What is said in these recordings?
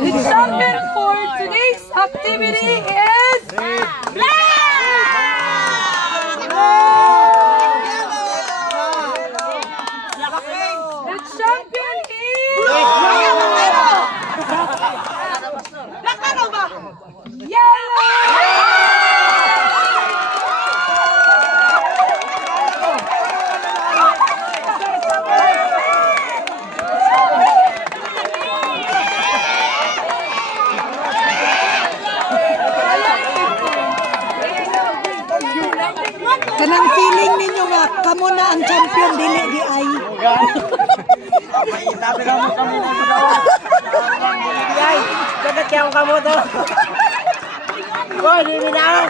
The champion for today's activity is the champion is Kanang feeling ninyo nga kamo na ang champion dili di ay. Tapi kamu di ay. Dapat kamu to. Boy, di binaw.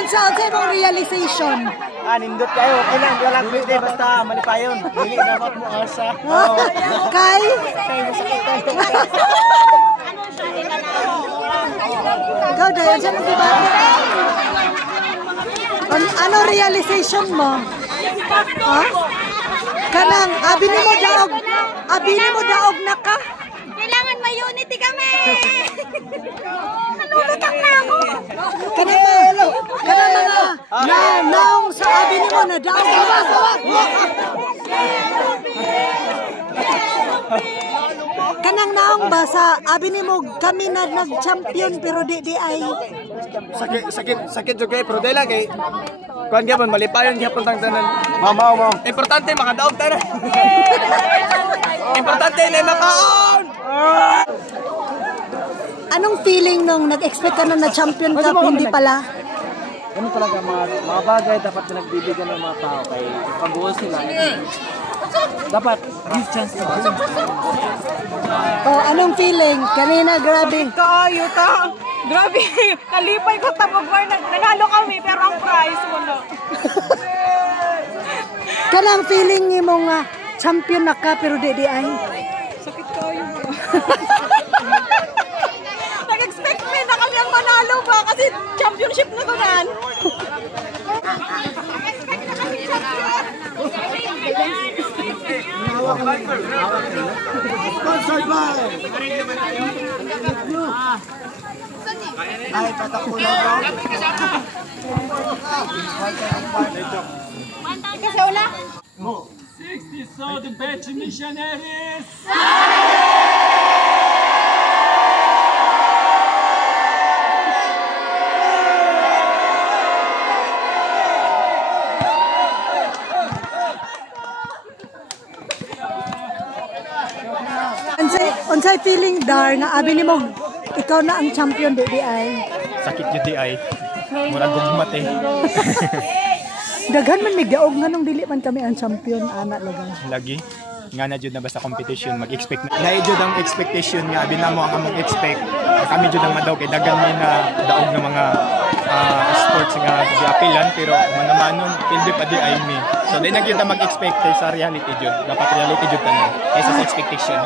Unsa mong realization? Nindot kayo. Okay lang, wala pwede basta malipayon. Dili dapat mo asa. Kay Ikaw dahil siya mong debate. Ano realization mo? Ha? Kanang, abi ni mo daog na ka? kailangan may unity kami. Nanututak na ako. Kanang mga naong sa abi ni mo na daog na ka. Kanang naong ba sa abi ni mo kami na nag-champion pero di ay. Sakit juga pero dahil lang kay kuan gyapon malipayon gyapon tang tanan. Mama. Importante makadaog tanan. Importante na makaon. Anong feeling nung nag-expect ka na champion ka hindi pala? Ano talaga mga bagay dapat pinagbibigyan ng mga tao kay pag-uul sila. Dapat give chance to them. Oh, anong feeling? Kanina grabe. Kaayo ta. Grabe. Kalipay ko tabagwar. Nanalo kami pero ang prize wala. Kanang feeling mo nga champion na ka pero di ay. Sakit kayo. Nag-expect me na kami ang manalo ba kasi championship na to nan. Nag-expect na kami champion. Sponsored by ay patakulo. Kasi wala. 60 so the batch missionaries. Unsay feeling dar nga abi nimo ikaw na ang champion di ay. Sakit jud di ay. Murag gugmat eh. Daghan man may daog nganong dili man kami ang champion ana Lagi nga na jud na ba sa competition mag-expect na. Lahi jud ang expectation nga abi namo ang among expect. Kami jud ang madaog kay daghan mi na daog ng mga sports nga giapilan pero manamanon pildi pa di ay mi. So di na gyud mag-expect sa reality jud. Dapat reality jud tanan kaysa sa expectation.